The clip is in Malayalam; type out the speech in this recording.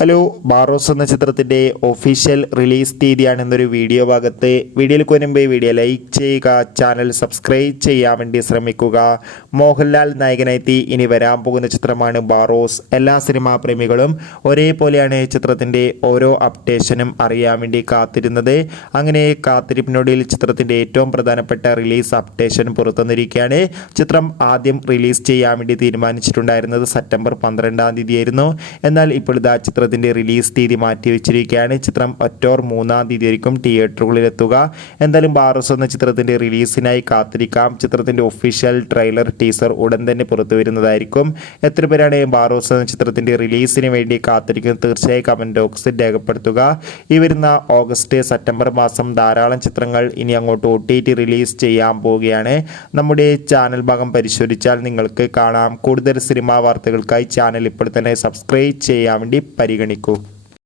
ഹലോ, ബാറോസ് എന്ന ചിത്രത്തിൻ്റെ ഒഫീഷ്യൽ റിലീസ് തീയതിയാണ് എന്നൊരു വീഡിയോ ഭാഗത്ത്. വീഡിയോയിൽ മുൻപ് വീഡിയോ ലൈക്ക് ചെയ്യുക, ചാനൽ സബ്സ്ക്രൈബ് ചെയ്യാൻ വേണ്ടി ശ്രമിക്കുക. മോഹൻലാൽ നായകനെത്തി ഇനി വരാൻ പോകുന്ന ചിത്രമാണ് ബാറോസ്. എല്ലാ സിനിമാ പ്രേമികളും ഒരേപോലെയാണ് ചിത്രത്തിൻ്റെ ഓരോ അപ്ഡേഷനും അറിയാൻ വേണ്ടി കാത്തിരുന്നത്. അങ്ങനെ കാത്തിരിപ്പിനൊടുവിൽ ചിത്രത്തിൻ്റെ ഏറ്റവും പ്രധാനപ്പെട്ട റിലീസ് അപ്ഡേഷൻ പുറത്തുവന്നിരിക്കുകയാണ്. ചിത്രം ആദ്യം റിലീസ് ചെയ്യാൻ വേണ്ടി തീരുമാനിച്ചിട്ടുണ്ടായിരുന്നത് സെപ്റ്റംബർ 12-ാം തീയതിയായിരുന്നു. എന്നാൽ ഇപ്പോൾ ഇതാ ചിത്രത്തിൻ്റെ റിലീസ് തീയതി മാറ്റി വെച്ചിരിക്കുകയാണ്. ചിത്രം ഒക്ടോബർ 3-ാം തീയതി ആയിരിക്കും തിയേറ്ററുകളിലെത്തുക. എന്തായാലും ബാറോസ് എന്ന ചിത്രത്തിൻ്റെ റിലീസിനായി കാത്തിരിക്കാം. ചിത്രത്തിൻ്റെ ഒഫീഷ്യൽ ട്രെയിലർ ടീസർ ഉടൻ തന്നെ പുറത്തു വരുന്നതായിരിക്കും. എത്ര പേരാണ് ബാറോസ് എന്ന ചിത്രത്തിൻ്റെ റിലീസിന് വേണ്ടി കാത്തിരിക്കുന്നത്? തീർച്ചയായും കമൻറ്റ് ബോക്സിൽ രേഖപ്പെടുത്തുക. ഈ വരുന്ന ഓഗസ്റ്റ് സെപ്റ്റംബർ മാസം ധാരാളം ചിത്രങ്ങൾ ഇനി അങ്ങോട്ട് OTT റിലീസ് ചെയ്യാൻ പോവുകയാണ്. നമ്മുടെ ചാനൽ ഭാഗം പരിശോധിച്ചാൽ നിങ്ങൾക്ക് കാണാം. കൂടുതൽ സിനിമാ വാർത്തകൾക്കായി ചാനൽ ഇപ്പോൾ തന്നെ സബ്സ്ക്രൈബ് ചെയ്യാൻ വേണ്ടി പരിഗണിക്കൂ.